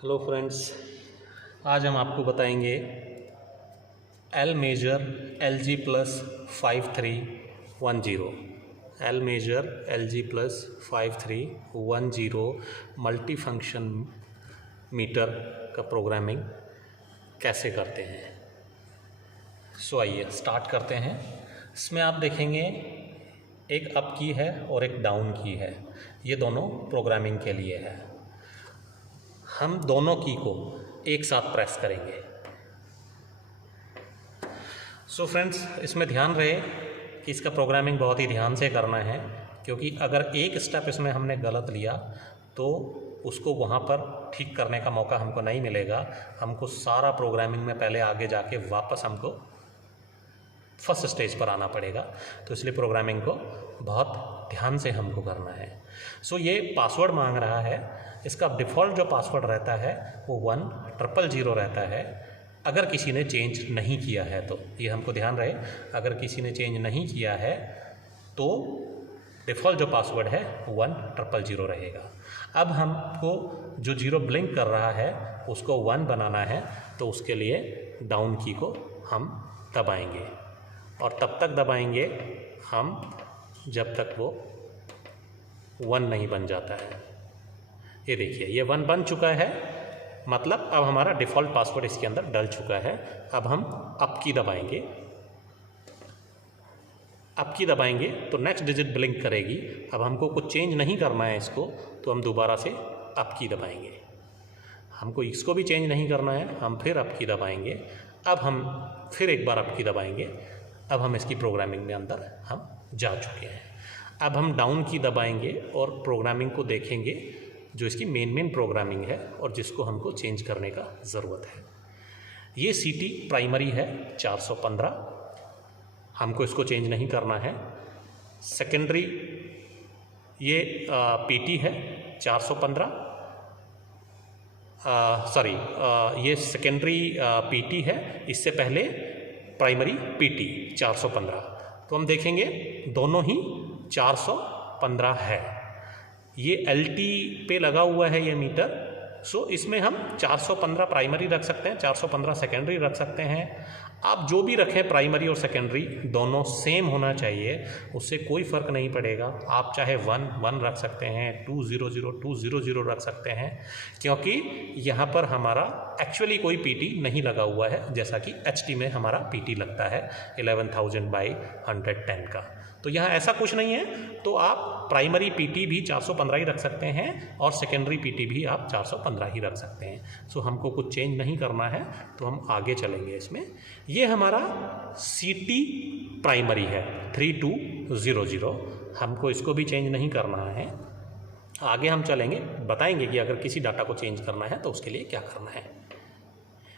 Hello friends, आज हम आपको बताएंगे Elmeasure LG plus 5310 Elmeasure LG plus 5310 multi function meter का प्रोग्रामिंग कैसे करते हैं। आइए स्टार्ट करते हैं। इसमें आप देखेंगे एक अप की है और एक डाउन की है। ये दोनों प्रोग्रामिंग के लिए है। हम दोनों की को एक साथ प्रेस करेंगे। फ्रेंड्स, इसमें ध्यान रहे कि इसका प्रोग्रामिंग बहुत ही ध्यान से करना है, क्योंकि अगर एक स्टेप इसमें हमने गलत लिया तो उसको वहाँ पर ठीक करने का मौका हमको नहीं मिलेगा। हमको सारा प्रोग्रामिंग में पहले आगे जाके वापस हमको फर्स्ट स्टेज पर आना पड़ेगा। तो इसलिए प्रोग्रामिंग को बहुत ध्यान से हमको करना है। ये पासवर्ड मांग रहा है। इसका डिफ़ॉल्ट जो पासवर्ड रहता है वो 1000 रहता है। अगर किसी ने चेंज नहीं किया है तो ये हमको ध्यान रहे, अगर किसी ने चेंज नहीं किया है तो डिफ़ॉल्ट जो पासवर्ड है 1000 रहेगा। अब हमको जो 0 ब्लिंक कर रहा है उसको 1 बनाना है, तो उसके लिए डाउन की को हम दबाएंगे और तब तक दबाएंगे हम जब तक वो 1 नहीं बन जाता है। ये देखिए, ये 1 बन चुका है, मतलब अब हमारा डिफ़ॉल्ट पासवर्ड इसके अंदर डल चुका है। अब हम अप की दबाएंगे। अप की दबाएंगे तो नेक्स्ट डिजिट ब्लिंक करेगी। अब हमको कुछ चेंज नहीं करना है इसको, तो हम दोबारा से अप की दबाएंगे। हमको इसको भी चेंज नहीं करना है, हम फिर अप की दबाएंगे। अब हम फिर एक बार अप की दबाएंगे। अब हम इसकी प्रोग्रामिंग में अंदर हम जा चुके हैं। अब हम डाउन की दबाएंगे और प्रोग्रामिंग को देखेंगे जो इसकी मेन प्रोग्रामिंग है और जिसको हमको चेंज करने का ज़रूरत है। ये CT प्राइमरी है 415, हमको इसको चेंज नहीं करना है। सेकेंडरी ये PT है 415, ये सेकेंडरी PT है, इससे पहले प्राइमरी PT 415। तो हम देखेंगे दोनों ही 415 है। ये LT पे लगा हुआ है ये मीटर। इसमें हम 415 प्राइमरी रख सकते हैं, 415 सेकेंडरी रख सकते हैं। आप जो भी रखें, प्राइमरी और सेकेंडरी दोनों सेम होना चाहिए, उससे कोई फ़र्क नहीं पड़ेगा। आप चाहे 1 रख सकते हैं, 200 रख सकते हैं, क्योंकि यहाँ पर हमारा एक्चुअली कोई PT नहीं लगा हुआ है, जैसा कि HT में हमारा PT लगता है 11,000/110 का। तो यहाँ ऐसा कुछ नहीं है। तो आप प्राइमरी PT भी 415 ही रख सकते हैं और सेकेंडरी PT भी आप 415 ही रख सकते हैं। हमको कुछ चेंज नहीं करना है, तो हम आगे चलेंगे इसमें। ये हमारा CT प्राइमरी है 3200, हमको इसको भी चेंज नहीं करना है। आगे हम चलेंगे, बताएंगे कि अगर किसी डाटा को चेंज करना है तो उसके लिए क्या करना है।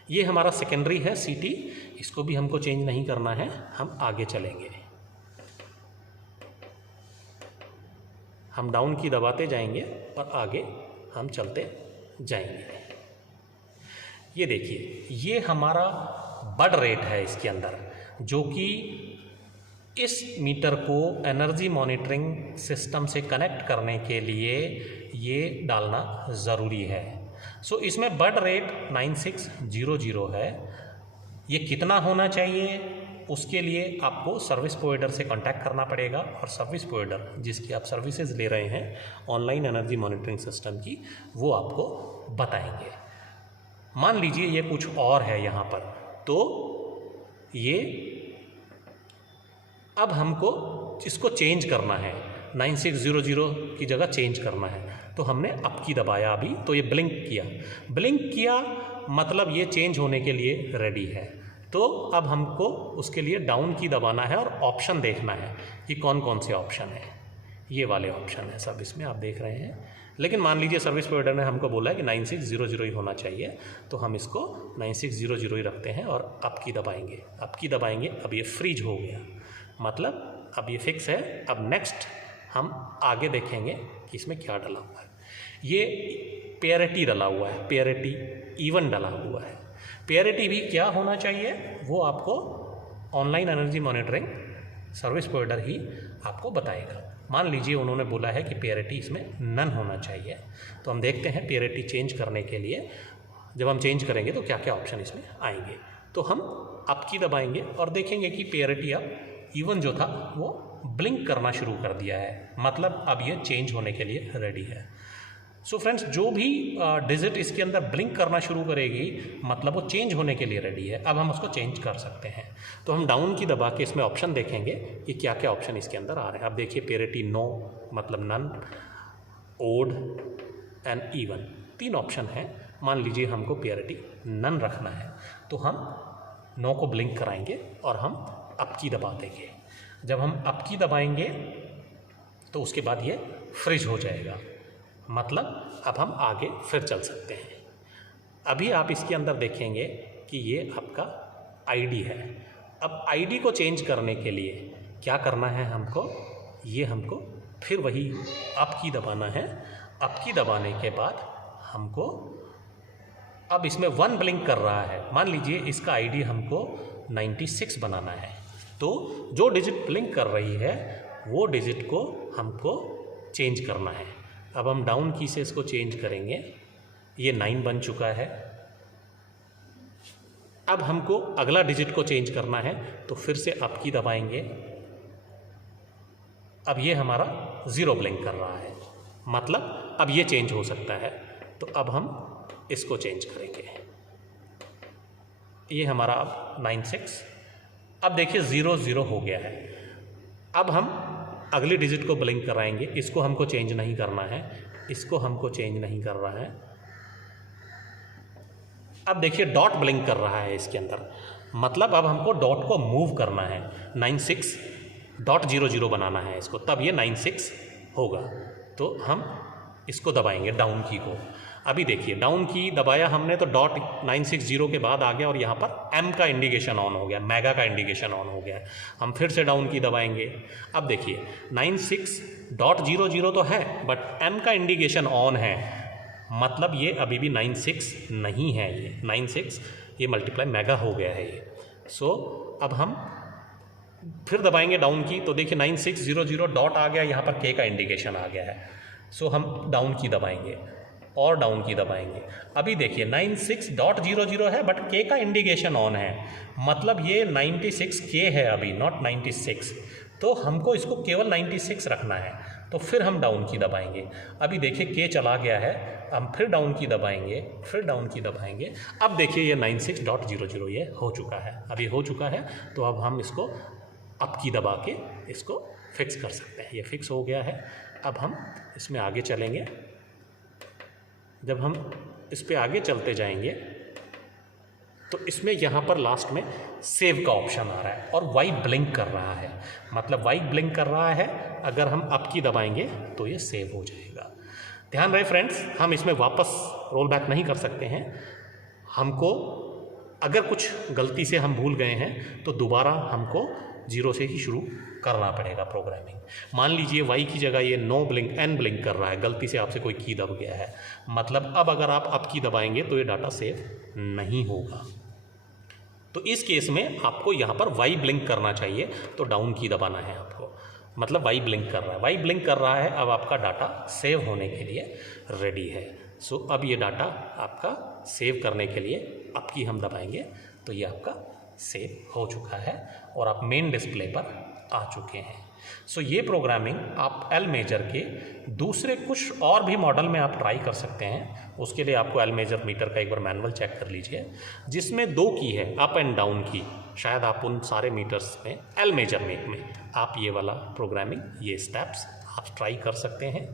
ये हमारा सेकेंडरी है CT, इसको भी हमको चेंज नहीं करना है। हम आगे चलेंगे, हम डाउन की दबाते जाएंगे और आगे हम चलते जाएंगे। ये देखिए, ये हमारा बड रेट है इसके अंदर, जो कि इस मीटर को एनर्जी मॉनिटरिंग सिस्टम से कनेक्ट करने के लिए ये डालना ज़रूरी है। इसमें बड रेट 9600 है। ये कितना होना चाहिए, उसके लिए आपको सर्विस प्रोवाइडर से कांटेक्ट करना पड़ेगा, और सर्विस प्रोवाइडर जिसकी आप सर्विसेज ले रहे हैं ऑनलाइन एनर्जी मॉनिटरिंग सिस्टम की, वो आपको बताएंगे। मान लीजिए ये कुछ और है यहाँ पर, तो ये अब हमको इसको चेंज करना है, 9600 की जगह चेंज करना है। तो हमने अप की दबाया अभी, तो ये ब्लिंक किया, मतलब ये चेंज होने के लिए रेडी है। तो अब हमको उसके लिए डाउन की दबाना है और ऑप्शन देखना है कि कौन कौन से ऑप्शन है। ये वाले ऑप्शन है सब इसमें आप देख रहे हैं। लेकिन मान लीजिए सर्विस प्रोवाइडर ने हमको बोला है कि 9600 ही होना चाहिए, तो हम इसको 9600 ही रखते हैं और अप की दबाएंगे। अब ये फ्रीज हो गया, मतलब अब ये फिक्स है। अब नेक्स्ट हम आगे देखेंगे कि इसमें क्या डला हुआ है। ये पेरिटी डला हुआ है, पेरिटी इवन डला हुआ है। पेरिटी भी क्या होना चाहिए वो आपको online energy monitoring service provider ही आपको बताएगा। मान लीजिए उन्होंने बोला है कि पेरिटी इसमें नन होना चाहिए, तो हम देखते हैं पेरिटी चेंज करने के लिए जब हम चेंज करेंगे तो क्या क्या ऑप्शन इसमें आएंगे। तो हम अप की दबाएंगे और देखेंगे कि पेरिटी अब इवन जो था वो ब्लिंक करना शुरू कर दिया है, मतलब अब ये चेंज होने के लिए रेडी है। सो फ्रेंड्स, जो भी डिजिट इसके अंदर ब्लिंक करना शुरू करेगी मतलब वो चेंज होने के लिए रेडी है। अब हम उसको चेंज कर सकते हैं। तो हम डाउन की दबा के इसमें ऑप्शन देखेंगे कि क्या क्या ऑप्शन इसके अंदर आ रहे हैं। अब देखिए पेरिटी नो मतलब none, odd and even, 3 option हैं। मान लीजिए हमको पेरिटी नन रखना है तो हम नो को ब्लिंक कराएंगे और हम अप की दबा देंगे। जब हम अप की दबाएंगे तो उसके बाद ये फ्रीज हो जाएगा, मतलब अब हम आगे फिर चल सकते हैं। अभी आप इसके अंदर देखेंगे कि ये आपका आईडी है। अब आईडी को चेंज करने के लिए क्या करना है हमको, ये हमको फिर वही अप की दबाना है। अप की दबाने के बाद हमको अब इसमें 1 ब्लिंक कर रहा है। मान लीजिए इसका आईडी हमको 96 बनाना है, तो जो डिजिट ब्लिंक कर रही है वो डिजिट को हमको चेंज करना है। अब हम डाउन की से इसको चेंज करेंगे, ये 9 बन चुका है। अब हमको अगला डिजिट को चेंज करना है तो फिर से अप की दबाएंगे। अब ये हमारा 0 ब्लिंक कर रहा है, मतलब अब ये चेंज हो सकता है। तो अब हम इसको चेंज करेंगे, ये हमारा अब 96। अब देखिए 0 0 हो गया है। अब हम अगली डिजिट को ब्लिंक कराएंगे, इसको हमको चेंज नहीं करना है, इसको हमको चेंज नहीं कर रहा है। अब देखिए डॉट ब्लिंक कर रहा है इसके अंदर, मतलब अब हमको डॉट को मूव करना है। 96.00 बनाना है इसको, तब ये 96 होगा। तो हम इसको दबाएंगे डाउन की को। अभी देखिए डाउन की दबाया हमने तो डॉट 960 के बाद आ गया और यहाँ पर एम का इंडिकेशन ऑन हो गया, मेगा का इंडिकेशन ऑन हो गया। हम फिर से डाउन की दबाएंगे। अब देखिए 96.00 तो है बट एम का इंडिकेशन ऑन है, मतलब ये अभी भी 96 नहीं है। ये 96 ये मल्टीप्लाई मेगा हो गया है ये। सो अब हम फिर दबाएंगे डाउन की तो देखिए 9600 डॉट आ गया, यहाँ पर के का इंडिकेशन आ गया है। सो हम डाउन की दबाएंगे और डाउन की दबाएंगे। अभी देखिए 96.00 है बट के का इंडिकेशन ऑन है, मतलब ये 96 के है अभी, नॉट 96। तो हमको इसको केवल 96 रखना है। तो फिर हम डाउन की दबाएंगे। अभी देखिए के चला गया है, हम फिर डाउन की दबाएंगे, फिर डाउन की दबाएंगे। अब देखिए ये 96.00 ये हो चुका है, अभी हो चुका है। तो अब हम इसको अप की दबा के इसको फिक्स कर सकते हैं। ये फिक्स हो गया है। अब हम इसमें आगे चलेंगे। जब हम इस पे आगे चलते जाएंगे तो इसमें यहाँ पर लास्ट में सेव का ऑप्शन आ रहा है और वाई ब्लिंक कर रहा है, मतलब वाई ब्लिंक कर रहा है। अगर हम अप की दबाएंगे तो ये सेव हो जाएगा। ध्यान रहे फ्रेंड्स, हम इसमें वापस रोल बैक नहीं कर सकते हैं। हमको अगर कुछ गलती से हम भूल गए हैं तो दोबारा हमको 0 से ही शुरू करना पड़ेगा प्रोग्रामिंग। मान लीजिए वाई की जगह ये नो ब्लिंक एन ब्लिंक कर रहा है, गलती से आपसे कोई की दब गया है, मतलब अब अगर आप अप की दबाएंगे तो ये डाटा सेव नहीं होगा। तो इस केस में आपको यहाँ पर वाई ब्लिंक करना चाहिए, तो डाउन की दबाना है आपको, मतलब वाई ब्लिंक कर रहा है। वाई ब्लिंक कर रहा है, अब आपका डाटा सेव होने के लिए रेडी है। सो अब ये डाटा आपका सेव करने के लिए अप की हम दबाएंगे तो ये आपका सेव हो चुका है और आप मेन डिस्प्ले पर आ चुके हैं। सो ये प्रोग्रामिंग आप एल मेजर के दूसरे कुछ और भी मॉडल में आप ट्राई कर सकते हैं। उसके लिए आपको एल मेजर मीटर का एक बार मैनुअल चेक कर लीजिए, जिसमें 2 की है, अप एंड डाउन की। शायद आप उन सारे मीटर्स में एल मेजर में आप ये वाला प्रोग्रामिंग, ये स्टेप्स आप ट्राई कर सकते हैं।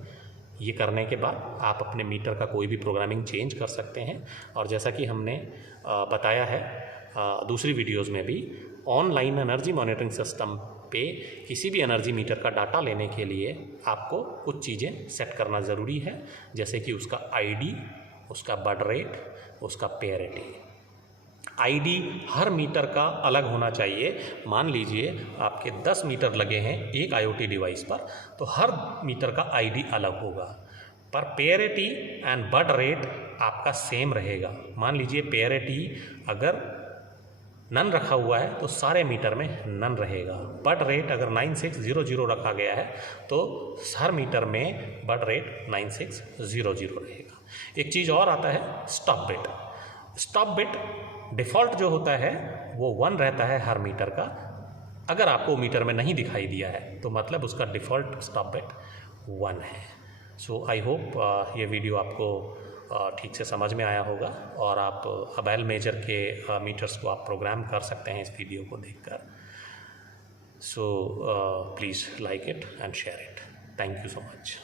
ये करने के बाद आप अपने मीटर का कोई भी प्रोग्रामिंग चेंज कर सकते हैं। और जैसा कि हमने बताया है दूसरी वीडियोज़ में भी, ऑनलाइन एनर्जी मॉनिटरिंग सिस्टम पे किसी भी एनर्जी मीटर का डाटा लेने के लिए आपको कुछ चीज़ें सेट करना ज़रूरी है, जैसे कि उसका आईडी, उसका बर्ड रेट, उसका पेरिटी। आईडी हर मीटर का अलग होना चाहिए। मान लीजिए आपके 10 मीटर लगे हैं एक आईओटी डिवाइस पर, तो हर मीटर का आईडी अलग होगा, पर पेरिटी एंड बर्ड रेट आपका सेम रहेगा। मान लीजिए पेरिटी अगर नन रखा हुआ है तो सारे मीटर में नन रहेगा। बर्ड रेट अगर 9600 रखा गया है तो हर मीटर में बर्ड रेट 9600 रहेगा। एक चीज़ और आता है stop bit. Stop bit default जो होता है वो 1 रहता है हर मीटर का। अगर आपको मीटर में नहीं दिखाई दिया है तो मतलब उसका डिफ़ॉल्ट स्टॉप बिट 1 है। सो आई होप ये वीडियो आपको ठीक से समझ में आया होगा और आप अबेल मेजर के मीटर्स को आप प्रोग्राम कर सकते हैं इस वीडियो को देखकर। So please like it and share it. Thank you so much.